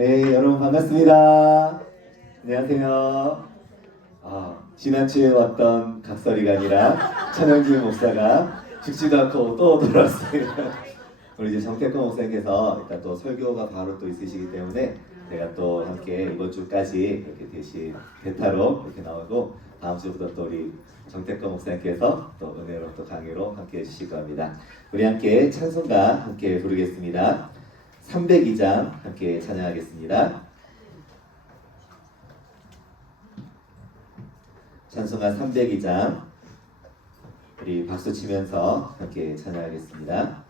네, 여러분 반갑습니다. 안녕하세요. 지난주에 왔던 각설이가 아니라 천영진 목사가 죽지도 않고 또 돌아왔습니다. 우리 이제 정태권 목사님께서 일단 또 설교가 바로 또 있으시기 때문에 제가 또 함께 이번 주까지 이렇게 대신 대타로 이렇게 나오고 다음 주부터 또 우리 정태권 목사님께서 또 은혜로 또 강의로 함께 해주실 겁니다. 우리 함께 찬송가 함께 부르겠습니다. 302장 함께 찬양하겠습니다. 찬송가 302장 우리 박수 치면서 함께 찬양하겠습니다.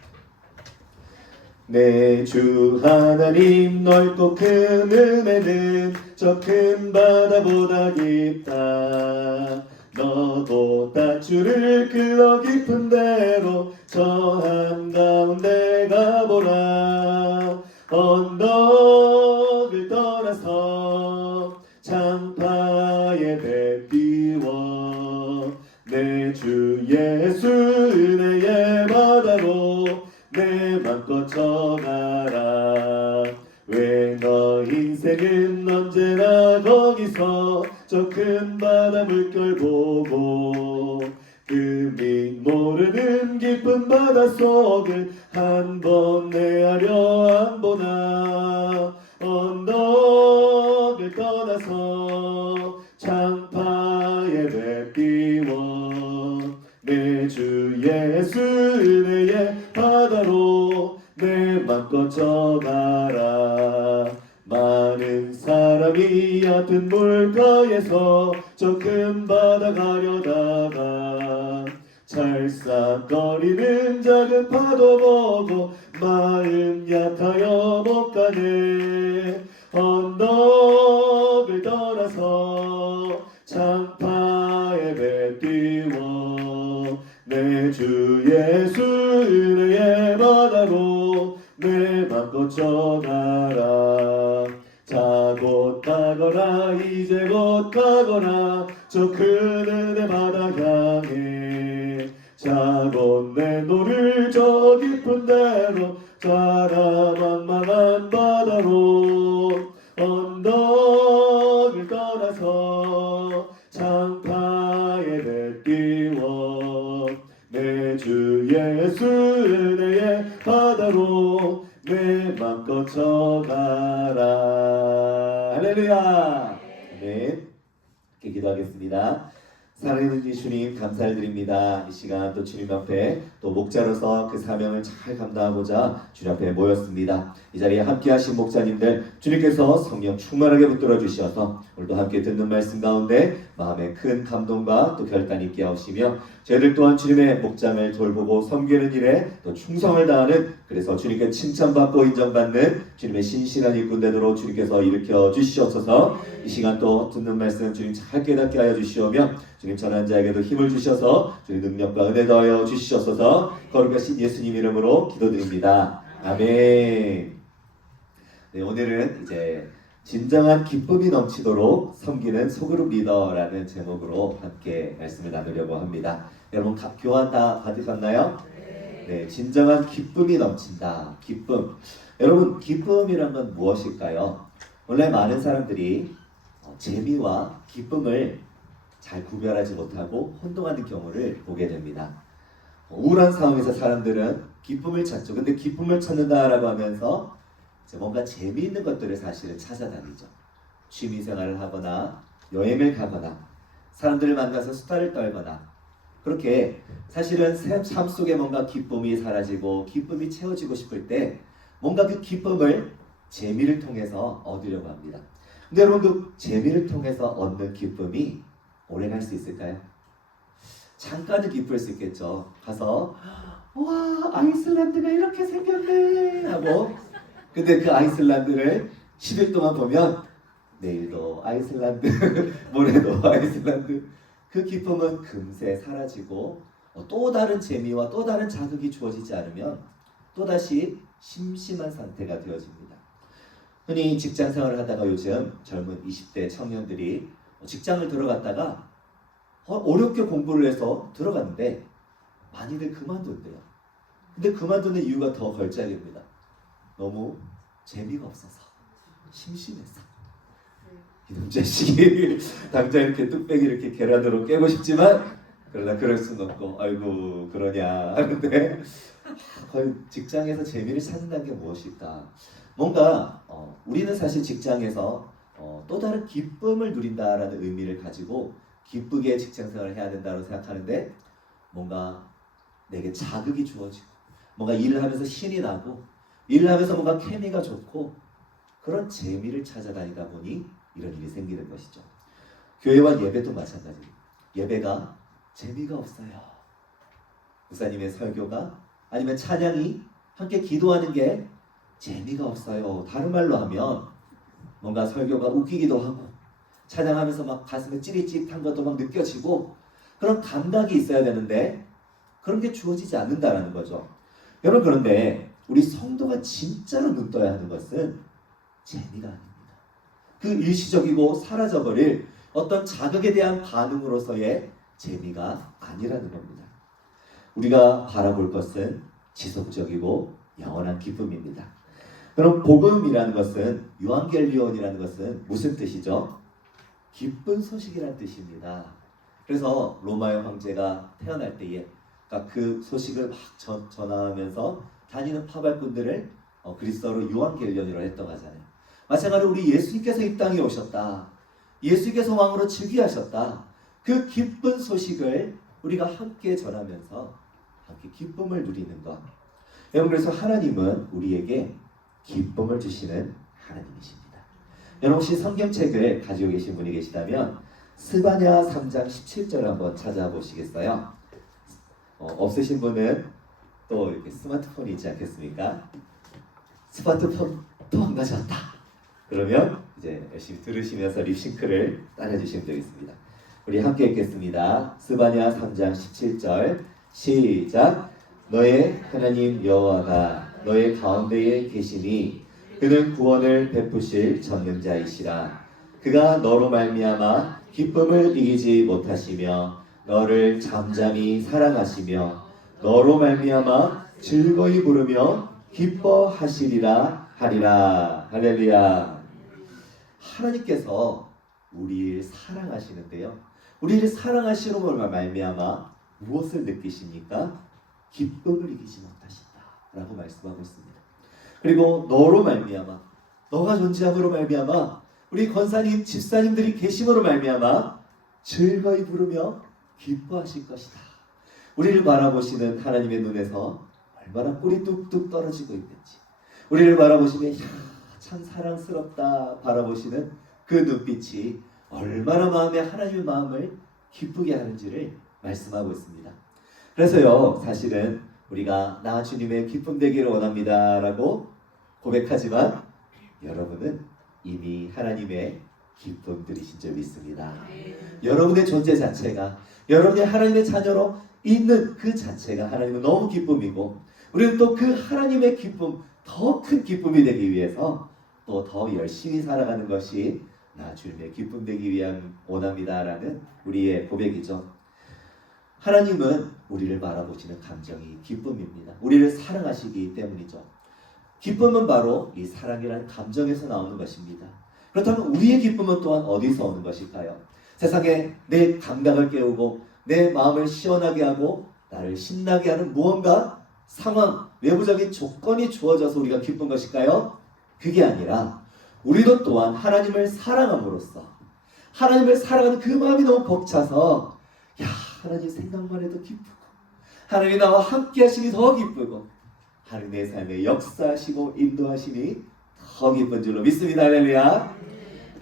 내 주 하나님 넓고 큰 은혜는 저 큰 바다보다 깊다. 너도 다주를 그 깊은 데로 저 한가운데 가보라. 언덕을 떠나서 창파에 내띄워 내 주 예수 은혜의 바다로 내 맘껏 전하라. 왜 너 인생은 언제나 거기서 저 큰 바다 물결 보고 금이 모르는 깊은 바다 속을 한 번 헤아려 안 보나. 언덕을 떠나서 창파에 내띄워 내 주 예수 은혜의 바다로 내 맘껏 전하라. 많은 사람이 얕은 물가에서 저 큰 바다 가려다가 찰싹거리는 작은 파도 보고 마음 약하여 못 가네. 언덕을 떠나서 창파에 내띄워 내 주 예수 은혜의 바다로 내 맘껏 전하라. 자고 타거라 이제 곧 가거라 저 큰 은혜 바다 향해. 자고 내 노를 저 깊은 데로 자라망망한 바다로 언덕을 떠나서 창파에 내띄워 내 주 예수 은혜의 바다로 내 맘껏 전하라. 할렐루야. 아멘. 이렇게 기도하겠습니다. 사랑하는 주님 감사드립니다. 이 시간 또 주님 앞에 또 목자로서 그 사명을 잘 감당하고자 주님 앞에 모였습니다. 이 자리에 함께 하신 목자님들 주님께서 성령 충만하게 붙들어 주셔서 오늘도 함께 듣는 말씀 가운데 마음에 큰 감동과 또 결단 있게 하시며 저희들 또한 주님의 목장을 돌보고 섬기는 일에 또 충성을 다하는, 그래서 주님께 칭찬받고 인정받는 주님의 신실한 일꾼 되도록 주님께서 일으켜 주시옵소서. 이 시간 또 듣는 말씀 주님 잘 깨닫게 하여 주시오며 주님 전한 자에게도 힘을 주셔서 주님 능력과 은혜 더하여 주시옵소서. 거룩하신 예수님 이름으로 기도드립니다. 아멘. 네, 오늘은 이제 진정한 기쁨이 넘치도록 섬기는 소그룹 리더라는 제목으로 함께 말씀을 나누려고 합니다. 여러분 교환 다 받으셨나요? 네, 진정한 기쁨이 넘친다. 기쁨. 여러분 기쁨이란 건 무엇일까요? 원래 많은 사람들이 재미와 기쁨을 잘 구별하지 못하고 혼동하는 경우를 보게 됩니다. 우울한 상황에서 사람들은 기쁨을 찾죠. 근데 기쁨을 찾는다라고 하면서 뭔가 재미있는 것들을 사실은 찾아다니죠. 취미생활을 하거나 여행을 가거나 사람들을 만나서 수다를 떨거나, 그렇게 사실은 삶 속에 뭔가 기쁨이 사라지고 기쁨이 채워지고 싶을 때 뭔가 그 기쁨을 재미를 통해서 얻으려고 합니다. 근데 여러분 그 재미를 통해서 얻는 기쁨이 오래갈 수 있을까요? 잠깐은 기쁠 수 있겠죠. 가서 와 아이슬란드가 이렇게 생겼네 하고, 근데 그 아이슬란드를 10일 동안 보면 내일도 아이슬란드 모레도 아이슬란드, 그 기쁨은 금세 사라지고 또 다른 재미와 또 다른 자극이 주어지지 않으면 또다시 심심한 상태가 되어집니다. 흔히 직장 생활을 하다가 요즘 젊은 20대 청년들이 직장을 들어갔다가 어렵게 공부를 해서 들어갔는데 많이들 그만둔대요. 근데 그만두는 이유가 더 걸작입니다. 너무 재미가 없어서. 심심해서 이놈 자식이 당장 이렇게 뚝배기 이렇게 계란으로 깨고 싶지만 그러나 그럴 수는 없고 아이고 그러냐 하는데 거의 직장에서 재미를 찾는다는 게 무엇일까? 뭔가 우리는 사실 직장에서 또 다른 기쁨을 누린다라는 의미를 가지고 기쁘게 직장생활을 해야 된다고 생각하는데 뭔가 내게 자극이 주어지고 뭔가 일을 하면서 신이 나고 일을 하면서 뭔가 케미가 좋고 그런 재미를 찾아다니다 보니 이런 일이 생기는 것이죠. 교회와 예배도 마찬가지입니다. 예배가 재미가 없어요. 목사님의 설교가 아니면 찬양이 함께 기도하는 게 재미가 없어요. 다른 말로 하면 뭔가 설교가 웃기기도 하고 찬양하면서 막 가슴에 찌릿찌릿한 것도 막 느껴지고 그런 감각이 있어야 되는데 그런 게 주어지지 않는다라는 거죠. 여러분 그런데 우리 성도가 진짜로 눈 떠야 하는 것은 재미가 아닙니다. 그 일시적이고 사라져버릴 어떤 자극에 대한 반응으로서의 재미가 아니라는 겁니다. 우리가 바라볼 것은 지속적이고 영원한 기쁨입니다. 그럼 복음이라는 것은 유앙겔리온이라는 것은 무슨 뜻이죠? 기쁜 소식이라는 뜻입니다. 그래서 로마의 황제가 태어날 때에 그 소식을 막 전하면서 다니는 파발꾼들을 그리스어로 유앙겔리온이라고 했다고 하잖아요. 마찬가지로 우리 예수님께서 이 땅에 오셨다. 예수님께서 왕으로 즉위하셨다. 그 기쁜 소식을 우리가 함께 전하면서 함께 기쁨을 누리는 것. 여러분 그래서 하나님은 우리에게 기쁨을 주시는 하나님이십니다. 여러분 혹시 성경책을 가지고 계신 분이 계시다면 스바냐 3장 17절 한번 찾아보시겠어요? 없으신 분은 또 이렇게 스마트폰이 있지 않겠습니까? 스마트폰 또 안 가져왔다. 그러면 이제 열심히 들으시면서 립싱크를 따라주시면 되겠습니다. 우리 함께 읽겠습니다. 스바냐 3장 17절 시작. 너의 하나님 여호와가 너의 가운데에 계시니 그는 구원을 베푸실 전능자이시라. 그가 너로 말미암아 기쁨을 이기지 못하시며 너를 잠잠히 사랑하시며 너로 말미암아 즐거이 부르며 기뻐하시리라 하리라. 할렐루야. 하나님께서 우리를 사랑하시는데요. 우리를 사랑하시는 말미암아 무엇을 느끼십니까? 기쁨을 이기지 못하신다 라고 말씀하고 있습니다. 그리고 너로 말미암아 너가 존재함으로 말미암아 우리 권사님 집사님들이 계심으로 말미암아 즐거이 부르며 기뻐하실 것이다. 우리를 바라보시는 하나님의 눈에서 얼마나 꿀이 뚝뚝 떨어지고 있는지 우리를 바라보시면 참 사랑스럽다 바라보시는 그 눈빛이 얼마나 마음에 하나님의 마음을 기쁘게 하는지를 말씀하고 있습니다. 그래서요 사실은 우리가 나 주님의 기쁨 되기를 원합니다 라고 고백하지만 여러분은 이미 하나님의 기쁨들이신 줄 믿습니다. 여러분의 존재 자체가 여러분이 하나님의 자녀로 있는 그 자체가 하나님은 너무 기쁨이고 우리는 또 그 하나님의 기쁨 더 큰 기쁨이 되기 위해서 또 더 열심히 살아가는 것이 나 주님의 기쁨 되기 위한 원합니다라는 우리의 고백이죠. 하나님은 우리를 바라보시는 감정이 기쁨입니다. 우리를 사랑하시기 때문이죠. 기쁨은 바로 이 사랑이라는 감정에서 나오는 것입니다. 그렇다면 우리의 기쁨은 또한 어디서 오는 것일까요? 세상에 내 감각을 깨우고 내 마음을 시원하게 하고 나를 신나게 하는 무언가 상황, 외부적인 조건이 주어져서 우리가 기쁜 것일까요? 그게 아니라 우리도 또한 하나님을 사랑함으로써 하나님을 사랑하는 그 마음이 너무 벅차서 하나님 생각만 해도 기쁘고 하나님이 나와 함께 하시니 더 기쁘고 하나님 내 삶에 역사하시고 인도하시니 더 기쁜 줄로 믿습니다. 할렐루야.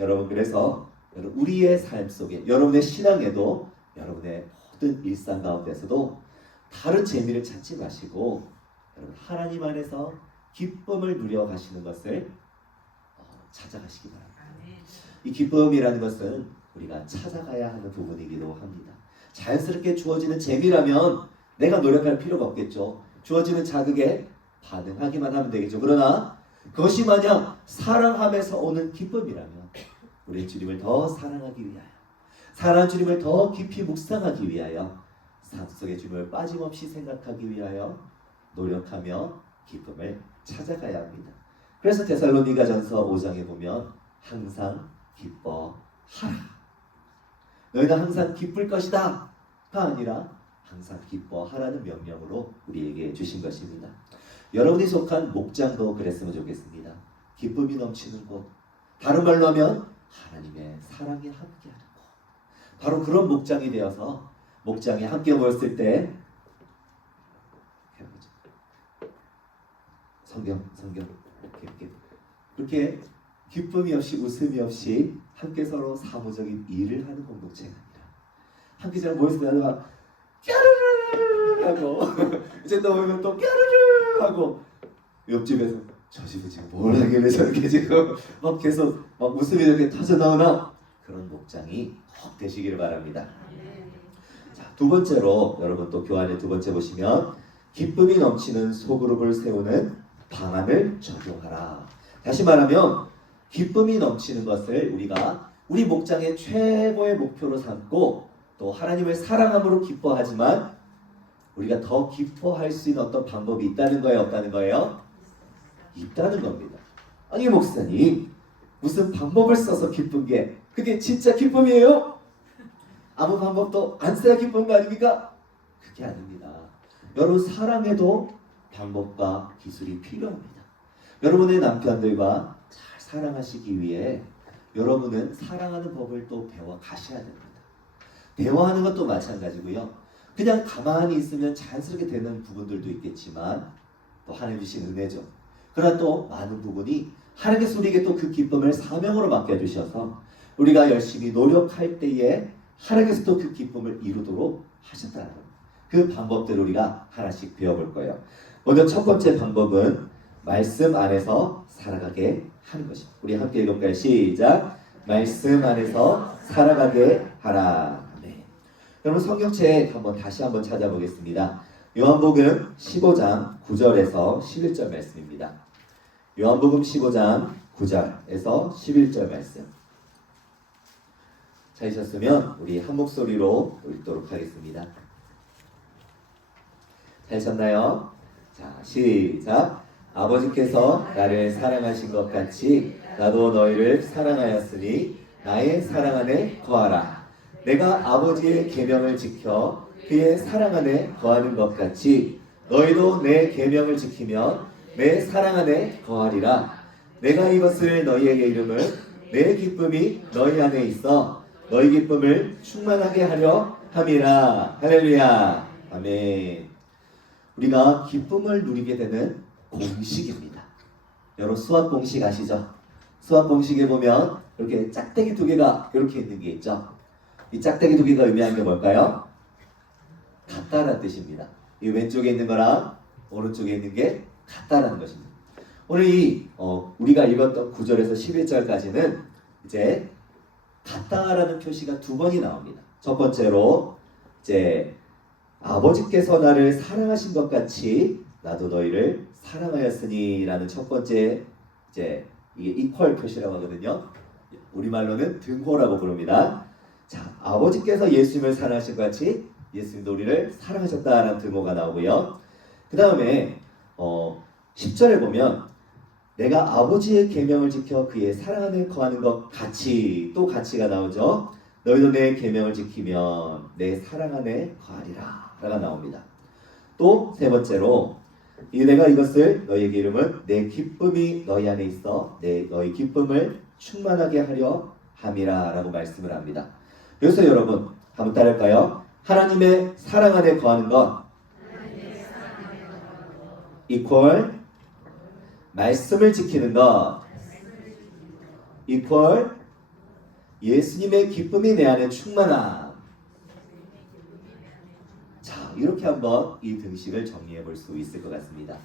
여러분 그래서 우리의 삶 속에 여러분의 신앙에도 여러분의 모든 일상 가운데서도 다른 재미를 찾지 마시고 여러분 하나님 안에서 기쁨을 누려가시는 것을 찾아가시기 바랍니다. 이 기쁨이라는 것은 우리가 찾아가야 하는 부분이기도 합니다. 자연스럽게 주어지는 재미라면 내가 노력할 필요가 없겠죠. 주어지는 자극에 반응하기만 하면 되겠죠. 그러나 그것이 만약 사랑함에서 오는 기쁨이라면 우리 주님을 더 사랑하기 위하여 사랑하는 주님을 더 깊이 묵상하기 위하여 삶 속의 주님을 빠짐없이 생각하기 위하여 노력하며 기쁨을 찾아가야 합니다. 그래서 데살로니가전서 5장에 보면 항상 기뻐하라. 너희는 항상 기쁠 것이다 가 아니라 항상 기뻐하라는 명령으로 우리에게 주신 것입니다. 여러분이 속한 목장도 그랬으면 좋겠습니다. 기쁨이 넘치는 곳, 다른 말로 하면 하나님의 사랑이 함께하는 곳, 바로 그런 목장이 되어서 목장에 함께 모였을 때 성경 이렇게 기쁨이 없이 웃음이 없이 함께 서로 사무적인 일을 하는 공동체가 아니라 함께 잘 모였을 때 막 까르르 하고 이제 또 오면 또 까르르 하고 옆집에서 저 집은 지금 뭘 하길래 저렇게 지금 막 계속 막 웃음이 이렇게 터져 나오나 그런 목장이 꼭 되시기를 바랍니다. 자, 두 번째로 여러분 또 교환의 두 번째 보시면 기쁨이 넘치는 소그룹을 세우는 방안을 적용하라. 다시 말하면 기쁨이 넘치는 것을 우리가 우리 목장의 최고의 목표로 삼고 또 하나님을 사랑함으로 기뻐하지만 우리가 더 기뻐할 수 있는 어떤 방법이 있다는 거예요? 없다는 거예요? 있다는 겁니다. 아니 목사님 무슨 방법을 써서 기쁜 게 그게 진짜 기쁨이에요? 아무 방법도 안 써야 기쁜 거 아닙니까? 그게 아닙니다. 여러분 사랑에도 방법과 기술이 필요합니다. 여러분의 남편들과 잘 사랑하시기 위해 여러분은 사랑하는 법을 또 배워 가셔야 됩니다. 대화하는 것도 마찬가지고요. 그냥 가만히 있으면 자연스럽게 되는 부분들도 있겠지만 또 하나님 주신 은혜죠. 그러나 또 많은 부분이 하나님께서 우리에게 또 그 기쁨을 사명으로 맡겨주셔서 우리가 열심히 노력할 때에 하나님께서 또 그 기쁨을 이루도록 하셨다는 겁니다. 그 방법대로 우리가 하나씩 배워볼 거예요. 먼저 첫 번째 방법은 말씀 안에서 살아가게 하는 것입니다. 우리 함께 읽어볼까요? 시작! 말씀 안에서 살아가게 하라. 네. 여러분 성경책 다시 한번 찾아보겠습니다. 요한복음 15장 9절에서 11절 말씀입니다. 요한복음 15장 9절에서 11절 말씀. 찾으셨으면 우리 한 목소리로 읽도록 하겠습니다. 찾으셨나요? 자, 시작! 아버지께서 나를 사랑하신 것 같이 나도 너희를 사랑하였으니 나의 사랑 안에 거하라. 내가 아버지의 계명을 지켜 그의 사랑 안에 거하는 것 같이 너희도 내 계명을 지키면 내 사랑 안에 거하리라. 내가 이것을 너희에게 이름을 내 기쁨이 너희 안에 있어 너희 기쁨을 충만하게 하려 함이라. 할렐루야. 아멘. 우리가 기쁨을 누리게 되는 공식입니다. 여러분 수학 공식 아시죠? 수학 공식에 보면 이렇게 짝대기 두 개가 이렇게 있는 게 있죠. 이 짝대기 두 개가 의미하는 게 뭘까요? 같다라는 뜻입니다. 이 왼쪽에 있는 거랑 오른쪽에 있는 게 같다라는 것입니다. 오늘 우리가 읽었던 9절에서 11절까지는 이제 같다라는 표시가 두 번이 나옵니다. 첫 번째로 이제 아버지께서 나를 사랑하신 것 같이 나도 너희를 사랑하였으니라는 첫 번째 이제 이게 이퀄 표시라고 하거든요. 우리말로는 등호라고 부릅니다. 자, 아버지께서 예수님을 사랑하신 것 같이 예수님도 우리를 사랑하셨다라는 등호가 나오고요. 그 다음에 10절에 보면 내가 아버지의 계명을 지켜 그의 사랑 안에 거하는 것 같이 또 같이가 나오죠. 너희도 내 계명을 지키면 내 사랑 안에 거하리라 라가 나옵니다. 또 세 번째로 내가 이것을 너희에게 이름은 내 기쁨이 너희 안에 있어 너희 기쁨을 충만하게 하려 함이라 라고 말씀을 합니다. 여기서 여러분 한번 따라할까요? 하나님의 사랑 안에 거하는 것 이퀄 말씀을 지키는 것 이퀄 예수님의 기쁨이 내 안에 충만함. 자, 이렇게 한번 이 등식을 정리해 볼 수 있을 것 같습니다.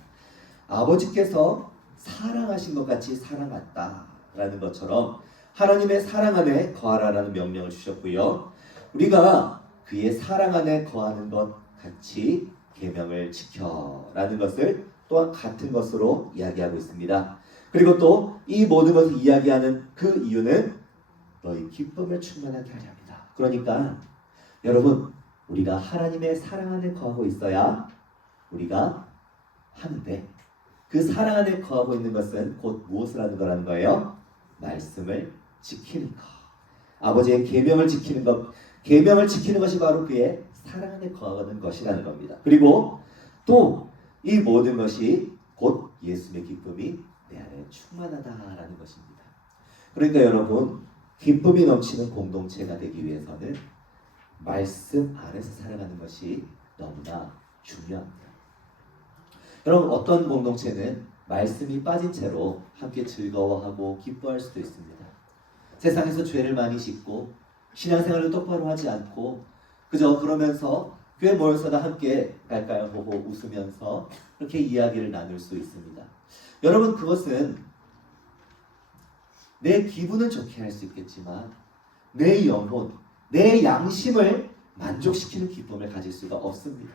아버지께서 사랑하신 것 같이 사랑했다라는 것처럼 하나님의 사랑 안에 거하라라는 명령을 주셨고요. 우리가 그의 사랑 안에 거하는 것 같이 계명을 지켜라는 것을 또한 같은 것으로 이야기하고 있습니다. 그리고 또 이 모든 것을 이야기하는 그 이유는 너희 기쁨을 충만하게 하려 합니다. 그러니까 여러분 우리가 하나님의 사랑 안에 거하고 있어야 우리가 하는데 그 사랑 안에 거하고 있는 것은 곧 무엇을 하는 거라는 거예요? 말씀을 지키는 것. 아버지의 계명을 지키는 것. 계명을 지키는 것이 바로 그의 사랑 안에 거하는 것이라는 겁니다. 그리고 또 이 모든 것이 곧 예수의 기쁨이 내 안에 충만하다라는 것입니다. 그러니까 여러분, 기쁨이 넘치는 공동체가 되기 위해서는 말씀 안에서 살아가는 것이 너무나 중요합니다. 여러분, 어떤 공동체는 말씀이 빠진 채로 함께 즐거워하고 기뻐할 수도 있습니다. 세상에서 죄를 많이 짓고 신앙생활을 똑바로 하지 않고 그저 그러면서 교회 모여서나 함께 깔깔보고 웃으면서 그렇게 이야기를 나눌 수 있습니다. 여러분, 그것은 내 기분은 좋게 할 수 있겠지만 내 영혼, 내 양심을 만족시키는 기쁨을 가질 수가 없습니다.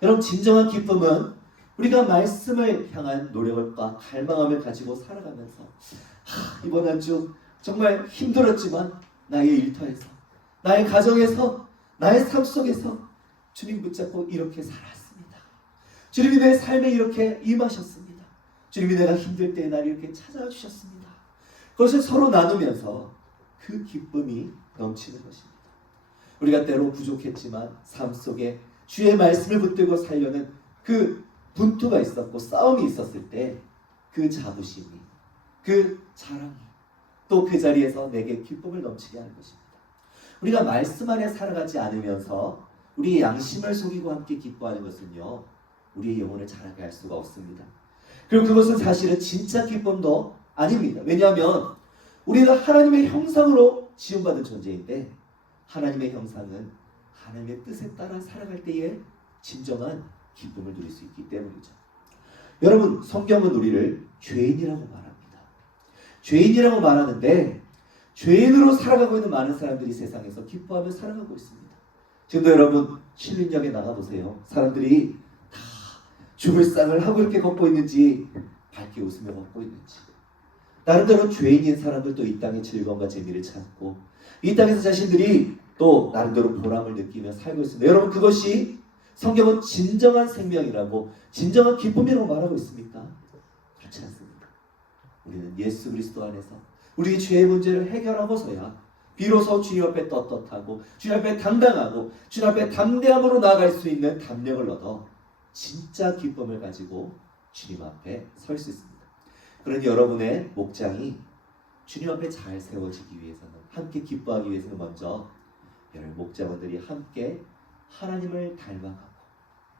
여러분, 진정한 기쁨은 우리가 말씀을 향한 노력과 갈망함을 가지고 살아가면서 이번 한 주 정말 힘들었지만 나의 일터에서, 나의 가정에서, 나의 삶 속에서 주님 붙잡고 이렇게 살았습니다. 주님이 내 삶에 이렇게 임하셨습니다. 주님이 내가 힘들 때 나를 이렇게 찾아와 주셨습니다. 그것을 서로 나누면서 그 기쁨이 넘치는 것입니다. 우리가 때로 부족했지만 삶 속에 주의 말씀을 붙들고 살려는 그 분투가 있었고 싸움이 있었을 때 그 자부심이, 그 자랑이 또 그 자리에서 내게 기쁨을 넘치게 하는 것입니다. 우리가 말씀 안에 살아가지 않으면서 우리의 양심을 속이고 함께 기뻐하는 것은요, 우리의 영혼을 자라게 할 수가 없습니다. 그리고 그것은 사실은 진짜 기쁨도 아닙니다. 왜냐하면 우리가 하나님의 형상으로 지음받은 존재인데 하나님의 형상은 하나님의 뜻에 따라 살아갈 때에 진정한 기쁨을 누릴 수 있기 때문이죠. 여러분, 성경은 우리를 죄인이라고 말합니다. 죄인이라고 말하는데 죄인으로 살아가고 있는 많은 사람들이 세상에서 기뻐하며 살아가고 있습니다. 지금도 여러분 신림역에 나가보세요. 사람들이 다 죽을 상을 하고 이렇게 걷고 있는지 밝게 웃으며 걷고 있는지. 나름대로 죄인인 사람들도 이 땅의 즐거움과 재미를 찾고 이 땅에서 자신들이 또 나름대로 보람을 느끼며 살고 있습니다. 여러분, 그것이 성경은 진정한 생명이라고, 진정한 기쁨이라고 말하고 있습니까? 그렇지 않습니다. 우리는 예수 그리스도 안에서 우리의 죄의 문제를 해결하고서야 비로소 주님 앞에 떳떳하고 주님 앞에 당당하고 주님 앞에 담대함으로 나아갈 수 있는 담력을 얻어 진짜 기쁨을 가지고 주님 앞에 설 수 있습니다. 그러니 여러분의 목장이 주님 앞에 잘 세워지기 위해서는, 함께 기뻐하기 위해서는 먼저 여러분 목자분들이 함께 하나님을 닮아가고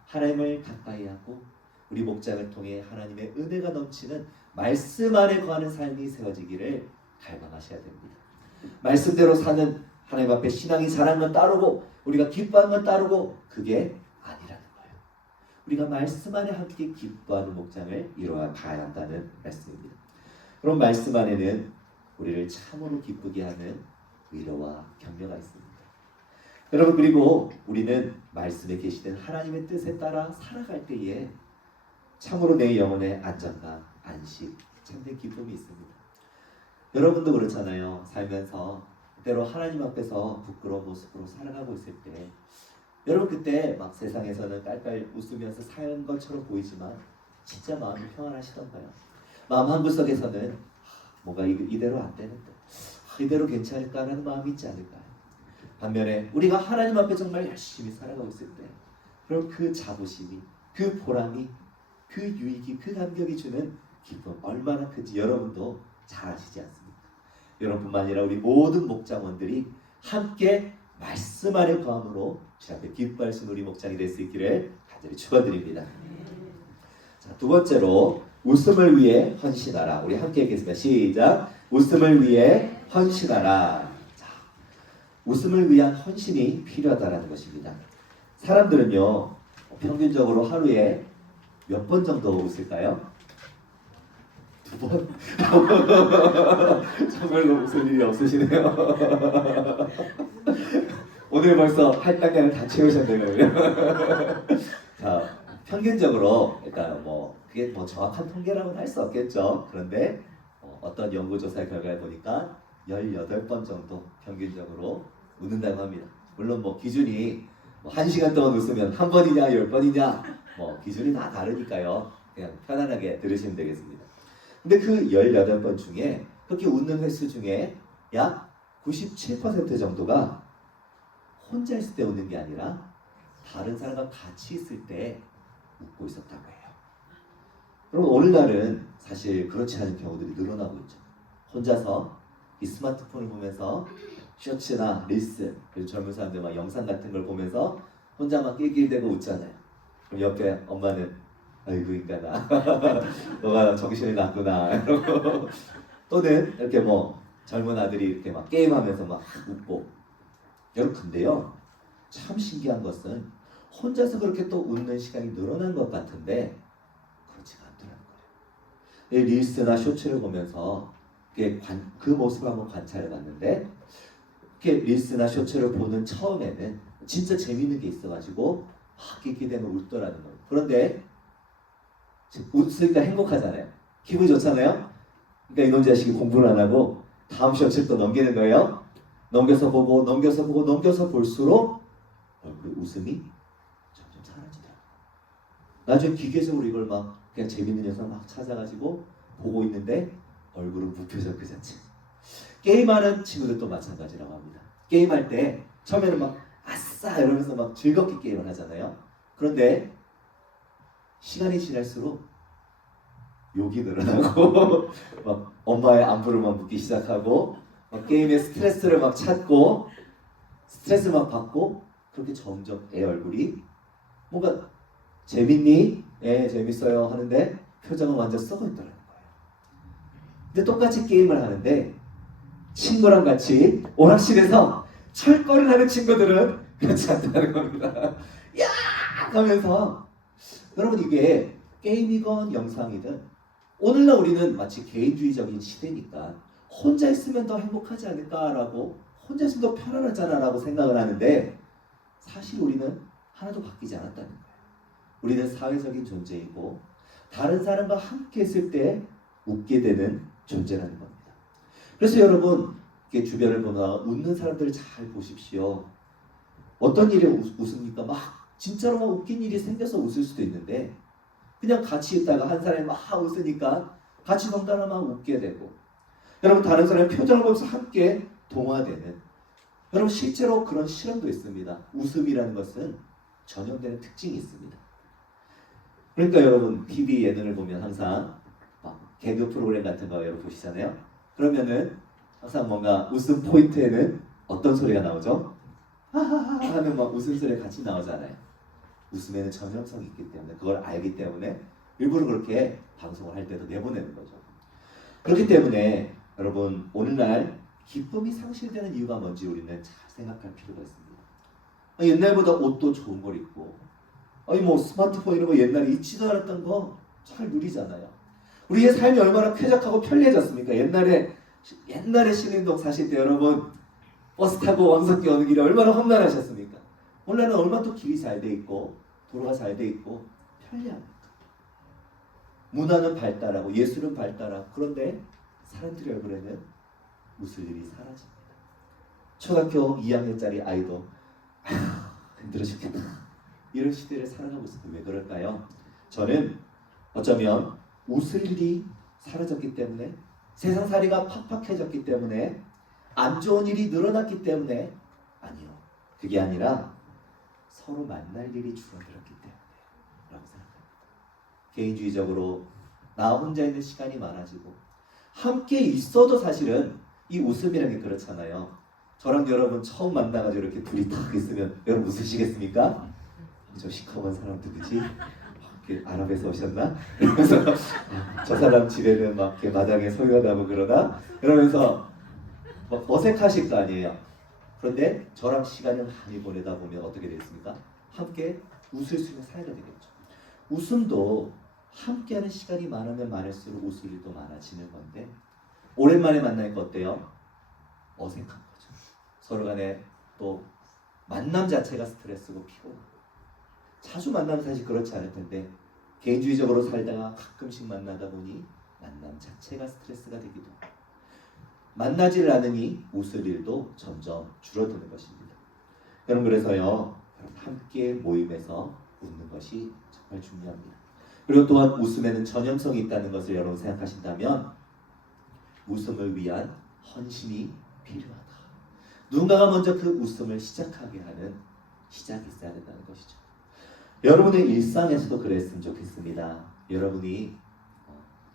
하나님을 가까이하고 우리 목장을 통해 하나님의 은혜가 넘치는 말씀 안에 거하는 삶이 세워지기를 갈망하셔야 됩니다. 말씀대로 사는 하나님 앞에 신앙이 자란 건 따르고 우리가 기뻐하는 건 따르고 그게 아니라는 거예요. 우리가 말씀 안에 함께 기뻐하는 목장을 이루어 가야 한다는 말씀입니다. 그럼 말씀 안에는 우리를 참으로 기쁘게 하는 위로와 격려가 있습니다. 여러분, 그리고 우리는 말씀에 계시된 하나님의 뜻에 따라 살아갈 때에 참으로 내 영혼의 안정감, 안식, 참된 기쁨이 있습니다. 여러분도 그렇잖아요. 살면서 때로 하나님 앞에서 부끄러운 모습으로 살아가고 있을 때 여러분 그때 막 세상에서는 깔깔 웃으면서 사는 것처럼 보이지만 진짜 마음이 평안하시던가요? 마음 한구석에서는 뭔가 이대로 안 되는데 이대로 괜찮을까라는 마음이 있지 않을까요? 반면에 우리가 하나님 앞에 정말 열심히 살아가고 있을 때 그럼 그 자부심이, 그 보람이, 그 유익이, 그 감격이 주는 기쁨 얼마나 큰지 여러분도 잘 아시지 않습니까? 여러분뿐만 아니라 우리 모든 목장원들이 함께 말씀 안에 거함으로 주 앞에 기뻐할 수 있는 우리 목장이 될 수 있기를 간절히 축원드립니다. 자, 두 번째로 웃음을 위해 헌신하라. 우리 함께 읽겠습니다. 시작. 웃음을 위해 헌신하라. 자, 웃음을 위한 헌신이 필요하다는 것입니다. 사람들은요 평균적으로 하루에 몇 번 정도 웃을까요? 2번? 정말 웃을 일이 없으시네요. 오늘 벌써 할당량을 다 채우셨네요. 자, 평균적으로 그러니까 그게 정확한 통계라고는 할 수 없겠죠. 그런데 어떤 연구조사 결과를 보니까 18번 정도 평균적으로 웃는다고 합니다. 물론 기준이 1시간 동안 웃으면 1번이냐 10번이냐 기준이 다 다르니까요. 그냥 편안하게 들으시면 되겠습니다. 근데 그 18번 중에 그렇게 웃는 횟수 중에 약 97% 정도가 혼자 있을 때 웃는 게 아니라 다른 사람과 같이 있을 때 웃고 있었다고 해요. 그럼 오늘날은 사실 그렇지 않은 경우들이 늘어나고 있죠. 혼자서 이 스마트폰을 보면서 쇼츠나 릴스, 그리고 젊은 사람들 막 영상 같은 걸 보면서 혼자 막 낄낄대고 웃잖아요. 그럼 옆에 엄마는 아이고 인간아 너가 정신이 났구나 이러고 또는 이렇게 뭐 젊은 아들이 이렇게 막 게임하면서 막 웃고. 여러분 근데요 참 신기한 것은 혼자서 그렇게 또 웃는 시간이 늘어난 것 같은데 그렇지가 않더라는 거예요. 이 릴스나 쇼츠를 보면서 그 모습을 한번 관찰해 봤는데 이렇게 릴스나 쇼츠를 보는 처음에는 진짜 재밌는 게 있어가지고 막 이렇게 되면 웃더라는 거예요. 그런데 웃으니까 행복하잖아요. 기분이 좋잖아요. 그러니까 이놈 자식이 공부를 안 하고 다음 쇼츠를 또 넘기는 거예요. 넘겨서 보고 넘겨서 보고 넘겨서 볼수록 얼굴에 웃음이 점점 사라지더라고요. 나중에 기계적으로 이걸 막 그냥 재밌는 영상 막 찾아가지고 보고 있는데 얼굴은 무표정 그 자체. 게임하는 친구들도 마찬가지라고 합니다. 게임할 때 처음에는 막 아싸 이러면서 막 즐겁게 게임을 하잖아요. 그런데 시간이 지날수록 욕이 늘어나고 막 엄마의 안부를 막 묻기 시작하고 막 게임에 스트레스를 막 찾고 스트레스 막 받고 그렇게 점점 애 얼굴이 뭔가 재밌니? 예 재밌어요 하는데 표정은 완전 썩어 있더라는 거예요. 근데 똑같이 게임을 하는데 친구랑 같이 오락실에서 철거를 하는 친구들은 그렇지 않다는 겁니다. 야 하면서 여러분 이게 게임이건 영상이든 오늘날 우리는 마치 개인주의적인 시대니까 혼자 있으면 더 행복하지 않을까라고 혼자 있으면 더 편안하잖아 라고 생각을 하는데 사실 우리는 하나도 바뀌지 않았다는 거예요. 우리는 사회적인 존재이고 다른 사람과 함께 있을 때 웃게 되는 존재라는 겁니다. 그래서 여러분 이렇게 주변을 보나 웃는 사람들을 잘 보십시오. 어떤 일에 웃습니까? 막 진짜로 막 웃긴 일이 생겨서 웃을 수도 있는데 그냥 같이 있다가 한 사람이 막 웃으니까 같이 덩달아 막 웃게 되고 여러분 다른 사람의 표정을 보면서 함께 동화되는 여러분 실제로 그런 실험도 있습니다. 웃음이라는 것은 전염되는 특징이 있습니다. 그러니까 여러분 TV 예능을 보면 항상 개그 프로그램 같은 거 여러분 보시잖아요. 그러면은 항상 뭔가 웃음 포인트에는 어떤 소리가 나오죠? 하하하 하는 막 웃음소리가 같이 나오잖아요. 웃음에는 전염성이 있기 때문에 그걸 알기 때문에 일부러 그렇게 방송을 할 때도 내보내는 거죠. 그렇기 때문에 여러분 오늘날 기쁨이 상실되는 이유가 뭔지 우리는 잘 생각할 필요가 있습니다. 옛날보다 옷도 좋은 걸 입고 아니 뭐 스마트폰 이런 거 옛날에 있지도 않았던 거 잘 누리잖아요. 우리의 삶이 얼마나 쾌적하고 편리해졌습니까? 옛날에 신림동 사실 때 여러분 버스 타고 왕석기 오는 길에 얼마나 험난하셨습니까? 오늘날은 얼마나 또 길이 잘 돼 있고 도로가 잘 돼 있고 편리합니까? 문화는 발달하고 예술은 발달하고 그런데 사람들의 얼굴에는 웃을 일이 사라집니다. 초등학교 2학년짜리 아이도 힘들어 죽겠다 이런 시대를 살아가고 있습니다. 왜 그럴까요? 저는 어쩌면 웃을 일이 사라졌기 때문에 세상살이가 팍팍해졌기 때문에 안 좋은 일이 늘어났기 때문에 아니요. 그게 아니라 서로 만날 일이 줄어들었기 때문에 라고 생각합니다. 개인주의적으로 나 혼자 있는 시간이 많아지고 함께 있어도 사실은 이 웃음이라는 게 그렇잖아요. 저랑 여러분 처음 만나가지고 이렇게 둘이 딱 있으면 여러분 웃으시겠습니까? 저 시커먼 사람들 그치? 아랍에서 오셨나? 이러면서 저 사람 집에는 막 이렇게 마당에 소유하다고 그러나? 이러면서 막 어색하실 거 아니에요. 그런데 저랑 시간을 많이 보내다 보면 어떻게 되겠습니까? 함께 웃을 수 있는 사이가 되겠죠. 웃음도 함께하는 시간이 많으면 많을수록 웃을 일도 많아지는 건데 오랜만에 만나니까 어때요? 어색한 거죠. 서로 간에 또 만남 자체가 스트레스고 피곤하고 자주 만나면 사실 그렇지 않을 텐데 개인주의적으로 살다가 가끔씩 만나다 보니 만남 자체가 스트레스가 되기도 하고 만나지를 않으니 웃을 일도 점점 줄어드는 것입니다. 여러분 그래서요 함께 모임에서 웃는 것이 정말 중요합니다. 그리고 또한 웃음에는 전염성이 있다는 것을 여러분 생각하신다면 웃음을 위한 헌신이 필요하다. 누군가가 먼저 그 웃음을 시작하게 하는 시작이 있어야 된다는 것이죠. 여러분의 일상에서도 그랬으면 좋겠습니다. 여러분이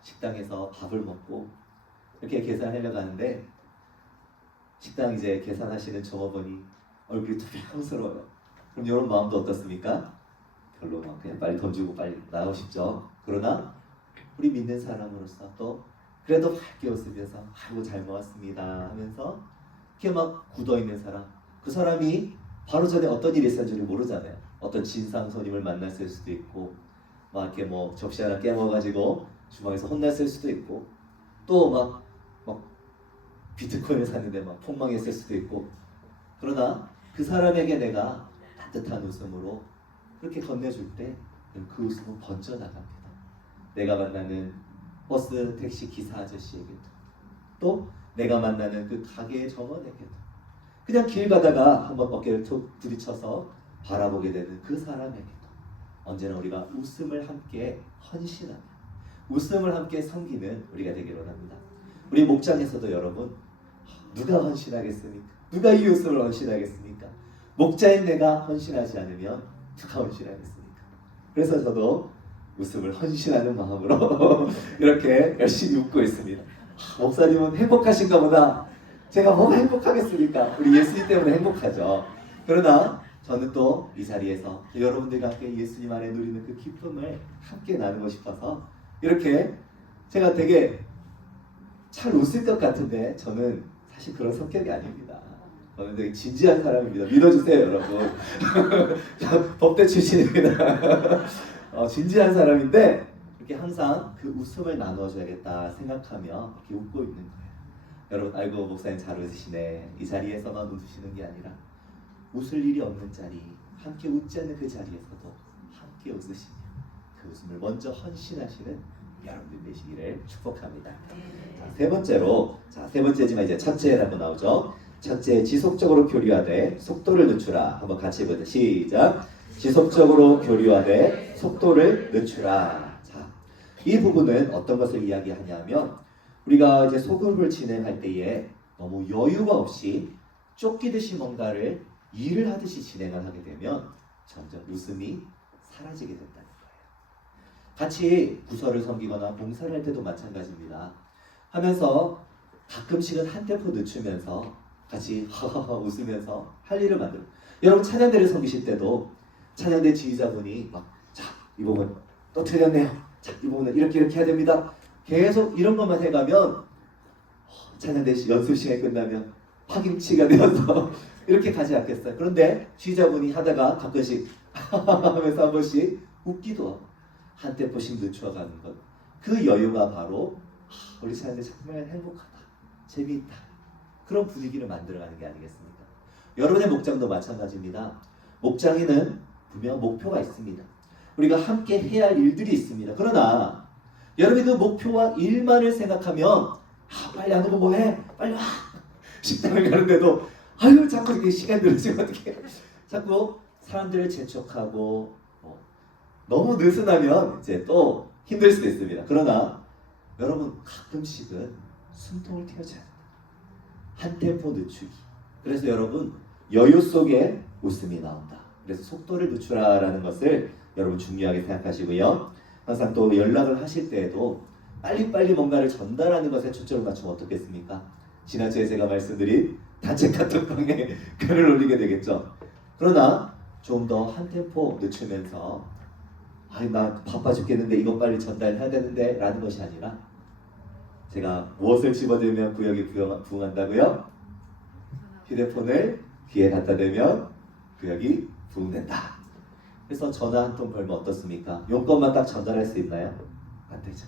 식당에서 밥을 먹고 이렇게 계산하려고 하는데 식당 이제 계산하시는 종업원이 얼굴이 투명스러워요. 그럼 여러분 마음도 어떻습니까? 별로 그냥 빨리 돈 주고 빨리 나가고 싶죠. 그러나 우리 믿는 사람으로서 또 그래도 밝게 웃으면서 아이고 잘 먹었습니다 하면서 이렇게 막 굳어있는 사람, 그 사람이 바로 전에 어떤 일이 있었는지 모르잖아요. 어떤 진상 손님을 만났을 수도 있고 막 이렇게 뭐 접시 하나 깨먹어가지고 주방에서 혼났을 수도 있고 또 막 비트코인을 샀는데 막 폭망했을 수도 있고, 그러나 그 사람에게 내가 따뜻한 웃음으로 그렇게 건네줄 때 그 웃음은 번져나갑니다. 내가 만나는 버스 택시 기사 아저씨에게도 또 내가 만나는 그 가게의 점원에게도 그냥 길 가다가 한번 어깨를 툭 부딪혀서 바라보게 되는 그 사람에게도 언제나 우리가 웃음을 함께 헌신하며 웃음을 함께 섬기는 우리가 되기를 원합니다. 우리 목장에서도 여러분 누가 헌신하겠습니까? 누가 이 웃음을 헌신하겠습니까? 목자인 내가 헌신하지 않으면 누가 헌신하겠습니까? 그래서 저도 웃음을 헌신하는 마음으로 이렇게 열심히 웃고 있습니다. 목사님은 행복하신가 보다. 제가 뭐가 행복하겠습니까? 우리 예수님 때문에 행복하죠. 그러나 저는 또 이 자리에서 여러분들과 함께 예수님 안에 누리는 그 기쁨을 함께 나누고 싶어서 이렇게 제가 되게 잘 웃을 것 같은데 저는 사실 그런 성격이 아닙니다. 저는 되게 진지한 사람입니다. 믿어주세요 여러분. 저 법대 출신입니다. 진지한 사람인데 이렇게 항상 그 웃음을 나눠줘야겠다 생각하며 이렇게 웃고 있는 거예요. 여러분 아이고 목사님 잘 웃으시네. 이 자리에서만 웃으시는 게 아니라 웃을 일이 없는 자리, 함께 웃지 않는 그 자리에서도 함께 웃으시며 그 웃음을 먼저 헌신하시는 여러분들 되시기를 축복합니다. 자, 세 번째지만 이제 첫째라고 나오죠. 첫째, 지속적으로 교류하되 속도를 늦추라. 한번 같이 해보자. 시작. 지속적으로 교류하되 속도를 늦추라. 자, 이 부분은 어떤 것을 이야기하냐면 우리가 이제 소급을 진행할 때에 너무 여유가 없이 쫓기듯이 뭔가를 일을 하듯이 진행을 하게 되면 점점 웃음이 사라지게 된다는 거예요. 같이 부서를 섬기거나 봉사를 할 때도 마찬가지입니다. 하면서 가끔씩은 한 템포 늦추면서 같이 하하하 웃으면서 할 일을 만들고, 여러분 찬양대를 섬기실 때도 찬양대 지휘자분이 막 자, 이 부분 또 틀렸네요. 자, 이 부분은 이렇게 해야 됩니다. 계속 이런 것만 해가면 찬양대 연습 시간이 끝나면 파김치가 되어서 이렇게 가지 않겠어요. 그런데 지휘자분이 하다가 가끔씩 하면서 한 번씩 웃기도 하고 한 템포씩 늦춰가는 것, 그 여유가 바로 우리 사람들 정말 행복하다, 재미있다, 그런 분위기를 만들어가는 게 아니겠습니까? 여러분의 목장도 마찬가지입니다. 목장에는 분명 목표가 있습니다. 우리가 함께 해야 할 일들이 있습니다. 그러나 여러분이 그 목표와 일만을 생각하면 빨리 안 오고 뭐해? 빨리 와! 식당을 가는데도 아유 자꾸 이렇게 시간 늘어지면 어떡해? 자꾸 사람들을 재촉하고 너무 느슨하면 이제 또 힘들 수도 있습니다. 그러나 여러분 가끔씩은 숨통을 틔워줘야 합니다. 한 템포 늦추기. 그래서 여러분 여유 속에 웃음이 나온다. 그래서 속도를 늦추라라는 것을 여러분 중요하게 생각하시고요. 항상 또 연락을 하실 때에도 빨리빨리 뭔가를 전달하는 것에 초점을 맞추면 어떻겠습니까? 지난주에 제가 말씀드린 단체 카톡방에 글을 올리게 되겠죠. 그러나 좀 더 한 템포 늦추면서 아이 나 바빠 죽겠는데 이거 빨리 전달해야 되는데 라는 것이 아니라 제가 무엇을 집어들면 구역이 부응한다고요? 휴대폰을 귀에 갖다 대면 구역이 부응된다. 그래서 전화 한 통 걸면 어떻습니까? 용건만 딱 전달할 수 있나요? 안 되죠.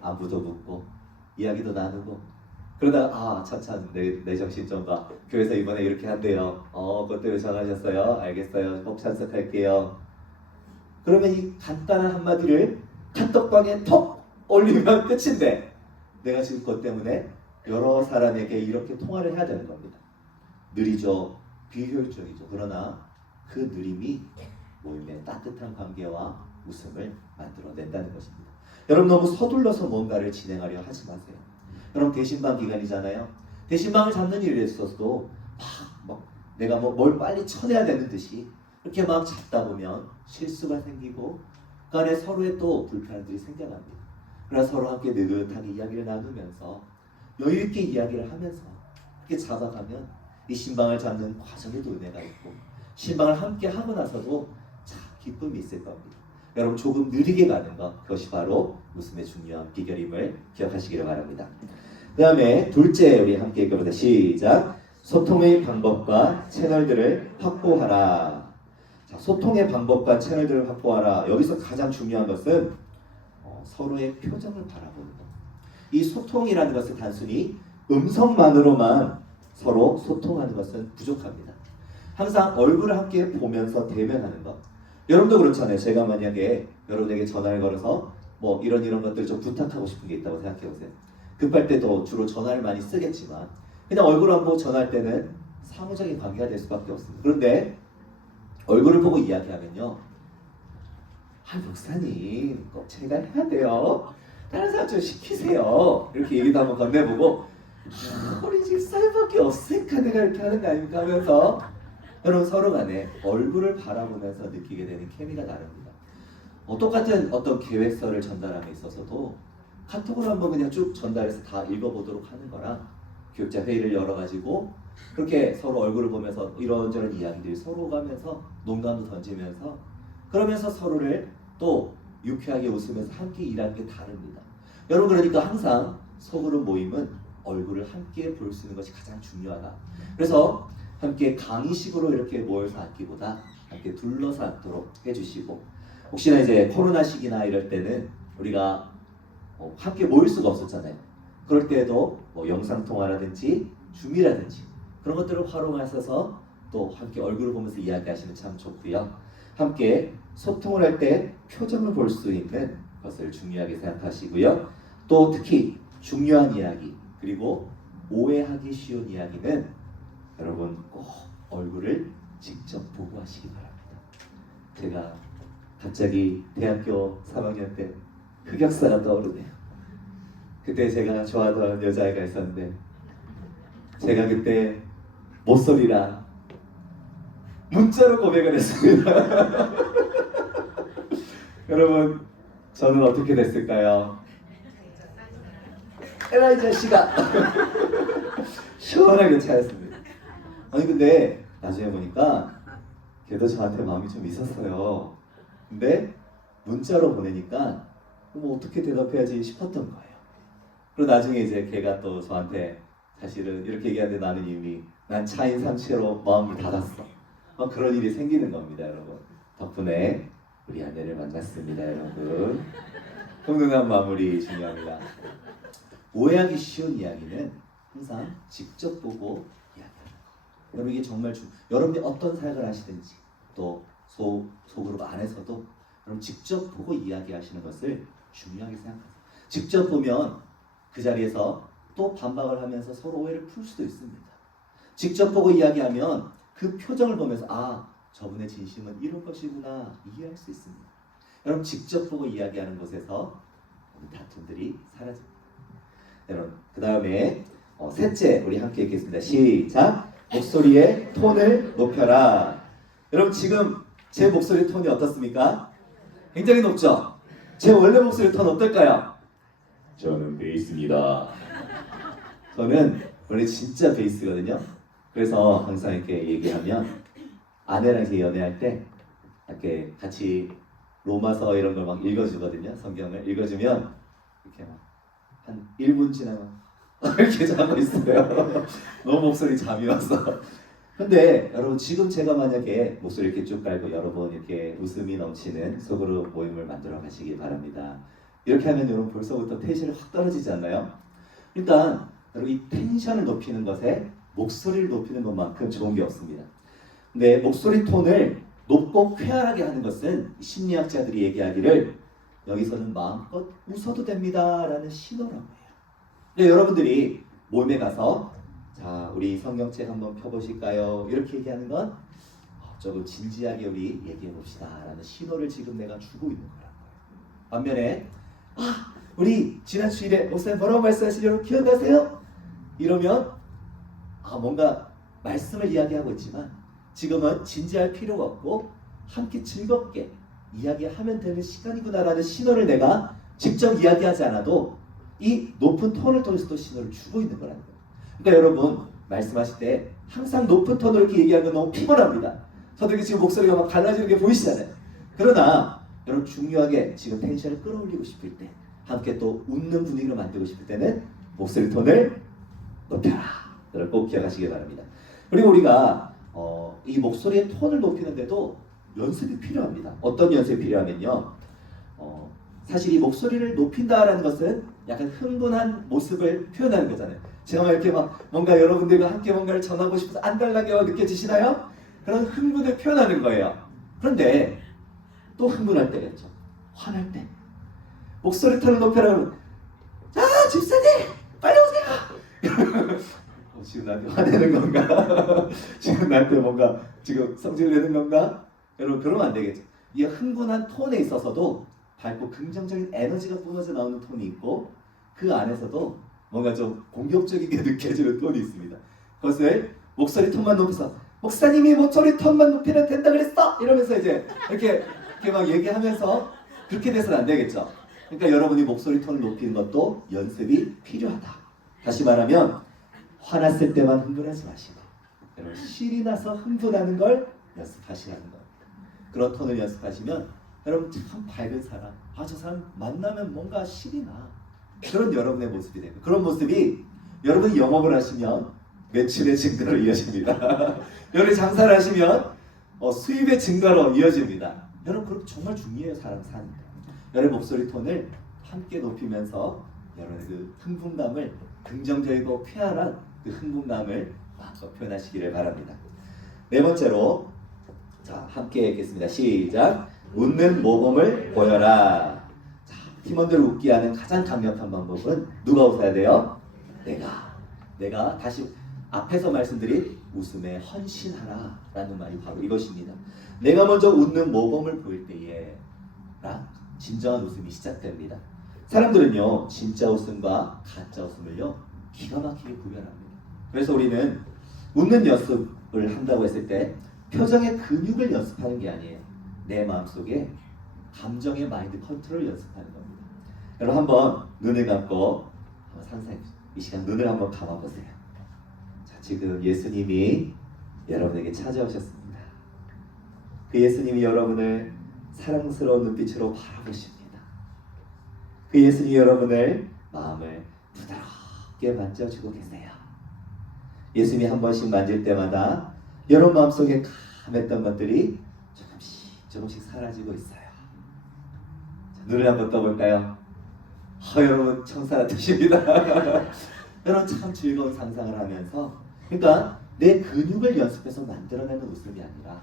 안부도 묻고 이야기도 나누고 그러다가 차차 내 정신 좀 봐. 교회에서 이번에 이렇게 한대요. 그것 때문에 전화하셨어요? 알겠어요. 꼭 참석할게요. 그러면 이 간단한 한마디를 카톡방에 톡 올리면 끝인데 내가 지금 그것 때문에 여러 사람에게 이렇게 통화를 해야 되는 겁니다. 느리죠. 비효율적이죠. 그러나 그 느림이 모임의 따뜻한 관계와 웃음을 만들어낸다는 것입니다. 여러분 너무 서둘러서 뭔가를 진행하려 하지 마세요. 여러분 대신방 기간이잖아요. 대신방을 잡는 일에 있어서도 막 내가 뭘 빨리 쳐내야 되는 듯이 이렇게 막 잡다 보면 실수가 생기고 그 안에 서로의 또 불편함들이 생겨납니다. 그래서 서로 함께 느긋하게 이야기를 나누면서 여유 있게 이야기를 하면서 이렇게 잡아가면 이 신방을 잡는 과정에도 은혜가 있고 신방을 함께 하고 나서도 참 기쁨이 있을 겁니다. 여러분 조금 느리게 가는 것, 그것이 바로 웃음의 중요한 비결임을 기억하시기를 바랍니다. 그 다음에 둘째 우리 함께 읽어보자. 시작. 소통의 방법과 채널들을 확보하라. 자, 소통의 방법과 채널들을 확보하라. 여기서 가장 중요한 것은 서로의 표정을 바라보는 것. 이 소통이라는 것은 단순히 음성만으로만 서로 소통하는 것은 부족합니다. 항상 얼굴을 함께 보면서 대면하는 것. 여러분도 그렇잖아요. 제가 만약에 여러분에게 전화를 걸어서 뭐 이런 것들 좀 부탁하고 싶은 게 있다고 생각해 보세요. 급할 때도 주로 전화를 많이 쓰겠지만 그냥 얼굴 안 보고 전화할 때는 사무적인 관계가 될 수밖에 없습니다. 그런데 얼굴을 보고 이야기하면요, 목사님 꼭 제가 해야 돼요. 다른 사람 좀 시키세요. 이렇게 얘기도 한번 건네보고 우리 집사님밖에 없으니까 내가 이렇게 하는 거 아닙니까 하면서 여러분 서로 간에 얼굴을 바라보면서 느끼게 되는 케미가 다릅니다. 똑같은 어떤 계획서를 전달함에 있어서도 카톡으로 한번 그냥 쭉 전달해서 다 읽어보도록 하는 거랑 교육자 회의를 열어가지고 그렇게 서로 얼굴을 보면서 이런저런 이야기들 서로 가면서 농담도 던지면서 그러면서 서로를 또 유쾌하게 웃으면서 함께 일하는 게 다릅니다. 여러분 그러니까 항상 소그룹 모임은 얼굴을 함께 볼 수 있는 것이 가장 중요하다. 그래서 함께 강의식으로 이렇게 모여서 앉기보다 함께 둘러서 앉도록 해주시고 혹시나 이제 코로나 시기나 이럴 때는 우리가 함께 모일 수가 없었잖아요. 그럴 때에도 영상통화라든지 줌이라든지 그런 것들을 활용하셔서 또 함께 얼굴을 보면서 이야기하시면 참 좋고요. 함께 소통을 할 때 표정을 볼 수 있는 것을 중요하게 생각하시고요. 또 특히 중요한 이야기 그리고 오해하기 쉬운 이야기는 여러분 꼭 얼굴을 직접 보고 하시기 바랍니다. 제가 갑자기 대학교 3학년 때 흑역사가 떠오르네요. 그때 제가 좋아하던 여자애가 있었는데 제가 그때 못소리라 문자로 고백을 했습니다. 여러분 저는 어떻게 됐을까요? 에라이 자식아 시원하게 차였습니다. 아니 근데 나중에 보니까 걔도 저한테 마음이 좀 있었어요. 근데 문자로 보내니까 뭐 어떻게 대답해야지 싶었던 거예요. 그리고 나중에 이제 걔가 또 저한테 사실은 이렇게 얘기하는데 나는 이미 난 차인 상태로 마음이 닫았어. 그런 일이 생기는 겁니다, 여러분. 덕분에 우리 아내를 만났습니다, 여러분. 훈훈한 마무리 중요합니다. 오해하기 쉬운 이야기는 항상 직접 보고 이야기하는 거. 여러분 이게 정말 여러분이 어떤 사역을 하시든지 또 소그룹 안에서도 여러분 직접 보고 이야기하시는 것을 중요하게 생각하세요. 직접 보면 그 자리에서 또 반박을 하면서 서로 오해를 풀 수도 있습니다. 직접 보고 이야기하면 그 표정을 보면서 저분의 진심은 이런 것이구나 이해할 수 있습니다. 여러분 직접 보고 이야기하는 곳에서 다툼들이 사라집니다. 여러분 그 다음에 셋째 우리 함께 읽겠습니다. 시작. 목소리의 톤을 높여라. 여러분 지금 제 목소리 톤이 어떻습니까? 굉장히 높죠? 제 원래 목소리 톤 어떨까요? 저는 베이스입니다. 저는 원래 진짜 베이스거든요. 그래서 항상 이렇게 얘기하면 아내랑 이렇게 연애할 때 이렇게 같이 로마서 이런 걸 막 읽어주거든요. 성경을 읽어주면 이렇게 막 한 1분 지나면 이렇게 자고 있어요. 너무 목소리 잠이 와서. 근데 여러분 지금 제가 만약에 목소리 이렇게 쭉 깔고 여러분 이렇게 웃음이 넘치는 속으로 모임을 만들어 가시기 바랍니다. 이렇게 하면 여러분 벌써부터 텐션이 확 떨어지지 않나요? 일단 여러분 이 텐션을 높이는 것에 목소리를 높이는 것만큼 좋은 게 없습니다. 근데 목소리 톤을 높고 쾌활하게 하는 것은 심리학자들이 얘기하기를 여기서는 마음껏 웃어도 됩니다 라는 신호라고 해요. 근데 여러분들이 모임에 가서 자 우리 성경책 한번 펴보실까요? 이렇게 얘기하는 건 조금 진지하게 우리 얘기해 봅시다 라는 신호를 지금 내가 주고 있는 거란 거예요. 반면에 우리 지난 주일에 목사님 뭐라고 말씀하시려고 기억나세요? 이러면 뭔가 말씀을 이야기하고 있지만 지금은 진지할 필요가 없고 함께 즐겁게 이야기하면 되는 시간이구나라는 신호를 내가 직접 이야기하지 않아도 이 높은 톤을 통해서도 신호를 주고 있는 거라는 거예요. 그러니까 여러분 말씀하실 때 항상 높은 톤으로 이렇게 얘기하면 너무 피곤합니다. 저도 지금 목소리가 막 갈라지는 게 보이시잖아요. 그러나 여러분 중요하게 지금 텐션을 끌어올리고 싶을 때 함께 또 웃는 분위기를 만들고 싶을 때는 목소리 톤을 높여라. 여러분 꼭 기억하시기 바랍니다. 그리고 우리가 이 목소리의 톤을 높이는데도 연습이 필요합니다. 어떤 연습이 필요하면요. 사실 이 목소리를 높인다라는 것은 약간 흥분한 모습을 표현하는 거잖아요. 제가 막 이렇게 막 뭔가 여러분들과 함께 뭔가를 전하고 싶어서 안달나게 느껴지시나요? 그런 흥분을 표현하는 거예요. 그런데 또 흥분할 때가 있죠. 화날 때. 목소리 톤을 높여라면 자 집사님 빨리 오세요. 지금 나한테 화내는 건가? 지금 나한테 뭔가 지금 성질 내는 건가? 여러분 그러면 안 되겠죠. 이 흥분한 톤에 있어서도 밝고 긍정적인 에너지가 뿜어져 나오는 톤이 있고 그 안에서도 뭔가 좀 공격적이게 느껴지는 톤이 있습니다. 그것을 목소리 톤만 높여서 목사님이 목소리 톤만 높이면 된다 그랬어! 이러면서 이제 이렇게 막 얘기하면서 그렇게 돼서는 안 되겠죠. 그러니까 여러분이 목소리 톤을 높이는 것도 연습이 필요하다. 다시 말하면 화났을 때만 흥분하지 마시고 여러분 실이 나서 흥분하는 걸 연습하시라는 겁니다. 그런 톤을 연습하시면 여러분 참 밝은 사람, 저 사람 만나면 뭔가 실이 나. 그런 여러분의 모습이 되고 그런 모습이 여러분이 영업을 하시면 매출의 증가로 이어집니다. 여러분이 장사를 하시면 수입의 증가로 이어집니다. 여러분 그렇게 정말 중요해요. 사람 사는 거. 여러분 목소리 톤을 함께 높이면서 여러분의 그 흥분감을 긍정적이고 쾌활한 그 흥분감을 마음껏 표현하시기를 바랍니다. 네 번째로 자 함께 읽겠습니다. 시작. 웃는 모범을 보여라. 자, 팀원들을 웃게 하는 가장 강력한 방법은 누가 웃어야 돼요? 내가 다시 앞에서 말씀드린 웃음에 헌신하라 라는 말이 바로 이것입니다. 내가 먼저 웃는 모범을 보일 때에 진정한 웃음이 시작됩니다. 사람들은요 진짜 웃음과 가짜 웃음을요 기가 막히게 구별합니다. 그래서 우리는 웃는 연습을 한다고 했을 때 표정의 근육을 연습하는 게 아니에요. 내 마음속에 감정의 마인드 컨트롤 연습하는 겁니다. 여러분 한번 눈을 감고 한번 상상해 보세요. 이 시간 눈을 한번 감아보세요. 자, 지금 예수님이 여러분에게 찾아오셨습니다. 그 예수님이 여러분을 사랑스러운 눈빛으로 바라보십니다. 그 예수님이 여러분을 마음을 부드럽게 만져주고 계세요. 예수님이 한 번씩 만질 때마다 여러분 마음속에 감했던 것들이 조금씩 사라지고 있어요. 자, 눈을 한번 떠볼까요? 여러분 천사 같으십니다. 여러분 참 즐거운 상상을 하면서 그러니까 내 근육을 연습해서 만들어내는 웃음이 아니라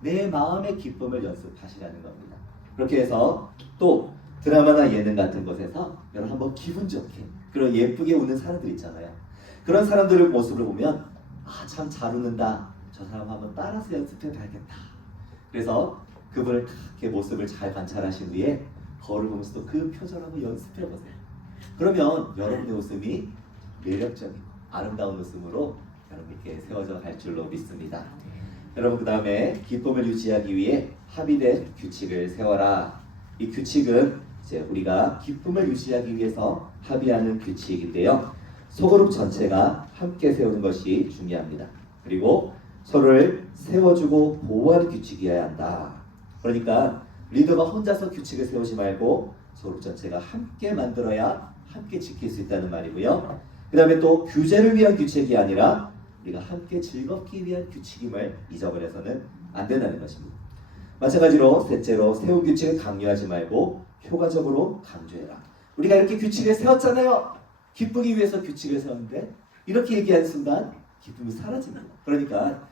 내 마음의 기쁨을 연습하시라는 겁니다. 그렇게 해서 또 드라마나 예능 같은 곳에서 여러분 한번 기분 좋게 그런 예쁘게 웃는 사람들 있잖아요. 그런 사람들의 모습을 보면 참 잘 웃는다. 저 사람 한번 따라서 연습해 봐야겠다. 그래서 그분을 그렇게 모습을 잘 관찰하신 후에 거울을 보면서도 그 표정을 한번 연습해 보세요. 그러면 여러분의 웃음이 매력적이고 아름다운 웃음으로 여러분께 세워져 갈 줄로 믿습니다. 여러분 그 다음에 기쁨을 유지하기 위해 합의된 규칙을 세워라. 이 규칙은 이제 우리가 기쁨을 유지하기 위해서 합의하는 규칙인데요. 소그룹 전체가 함께 세우는 것이 중요합니다. 그리고 서로를 세워주고 보호하는 규칙이어야 한다. 그러니까 리더가 혼자서 규칙을 세우지 말고 소그룹 전체가 함께 만들어야 함께 지킬 수 있다는 말이고요. 그 다음에 또 규제를 위한 규칙이 아니라 우리가 함께 즐겁기 위한 규칙임을 잊어버려서는 안 된다는 것입니다. 마찬가지로 셋째로 세운 규칙을 강요하지 말고 효과적으로 강조해라. 우리가 이렇게 규칙을 세웠잖아요. 기쁘기 위해서 규칙을 세웠는데 이렇게 얘기하는 순간 기쁨이 사라집니다. 그러니까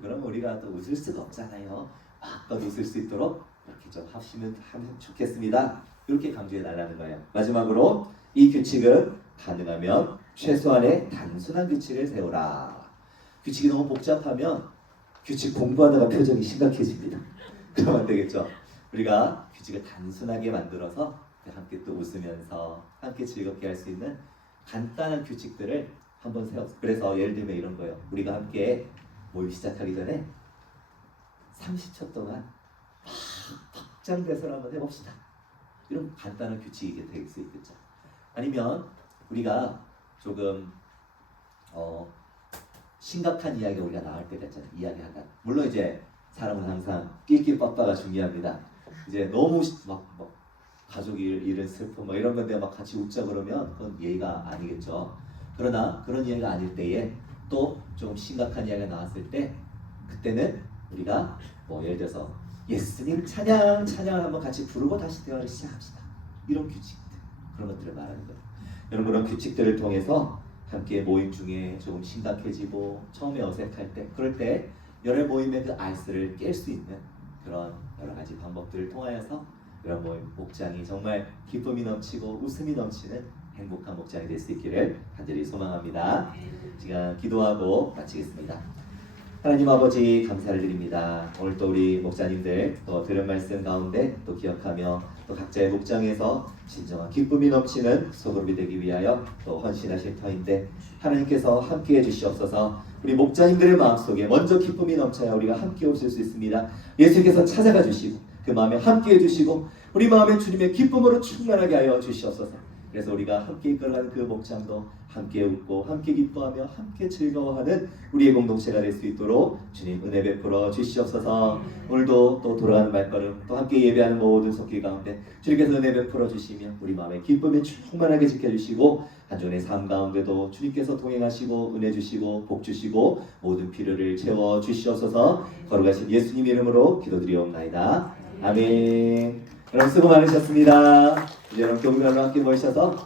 그럼 우리가 또 웃을 수가 없잖아요. 마음껏 웃을 수 있도록 이렇게 좀 하시면 좋겠습니다. 이렇게 강조해 달라는 거예요. 마지막으로 이 규칙은 가능하면 최소한의 단순한 규칙을 세우라. 규칙이 너무 복잡하면 규칙 공부하다가 표정이 심각해집니다. 그러면 안 되겠죠. 우리가 규칙을 단순하게 만들어서 함께 또 웃으면서 함께 즐겁게 할 수 있는 간단한 규칙들을 한번 세웠어요. 그래서 예를 들면 이런 거예요. 우리가 함께 모임 시작하기 전에 30초 동안 박장대소를 한번 해봅시다. 이런 간단한 규칙이 될 수 있겠죠. 아니면 우리가 조금 심각한 이야기가 우리가 나올 때가 있잖아요. 이야기하다. 물론 이제 사람은 항상 낄낄빠빠가 중요합니다. 이제 너무 막 가족이 잃은 슬픔 이런 건데 막 같이 웃자 그러면 그건 예의가 아니겠죠. 그러나 그런 이야기가 아닐 때에 또 좀 심각한 이야기가 나왔을 때 그때는 우리가 뭐 예를 들어서 예수님 찬양 한번 같이 부르고 다시 대화를 시작합시다. 이런 규칙들 그런 것들을 말하는 거예요. 여러분 그런 규칙들을 통해서 함께 모임 중에 조금 심각해지고 처음에 어색할 때 그럴 때 여러 모임의 그 아이스를 깰 수 있는 그런 여러 가지 방법들을 통하여서 이런 모임 목장이 정말 기쁨이 넘치고 웃음이 넘치는 행복한 목장이 될 수 있기를 간절히 소망합니다. 시간 기도하고 마치겠습니다. 하나님 아버지 감사를 드립니다. 오늘 또 우리 목자님들 또 들은 말씀 가운데 또 기억하며 또 각자의 목장에서 진정한 기쁨이 넘치는 소그룹이 되기 위하여 또 헌신하실 터인데 하나님께서 함께해 주시옵소서. 우리 목자님들의 마음속에 먼저 기쁨이 넘쳐야 우리가 함께 오실 수 있습니다. 예수께서 찾아가 주시고 그 마음에 함께해 주시고 우리 마음에 주님의 기쁨으로 충만하게 하여 주시옵소서. 그래서 우리가 함께 이끌어가는 그 목장도 함께 웃고 함께 기뻐하며 함께 즐거워하는 우리의 공동체가 될 수 있도록 주님 은혜 베풀어 주시옵소서. 오늘도 또 돌아가는 발걸음 또 함께 예배하는 모든 손길 가운데 주님께서 은혜 베풀어 주시며 우리 마음의 기쁨에 충만하게 지켜주시고 한 주간의 삶 가운데도 주님께서 동행하시고 은혜 주시고 복 주시고 모든 필요를 채워 주시옵소서. 거룩하신 예수님 이름으로 기도드리옵나이다. 아멘. 여러분 수고 많으셨습니다. 이제 여러분 교구별로 함께 모이셔서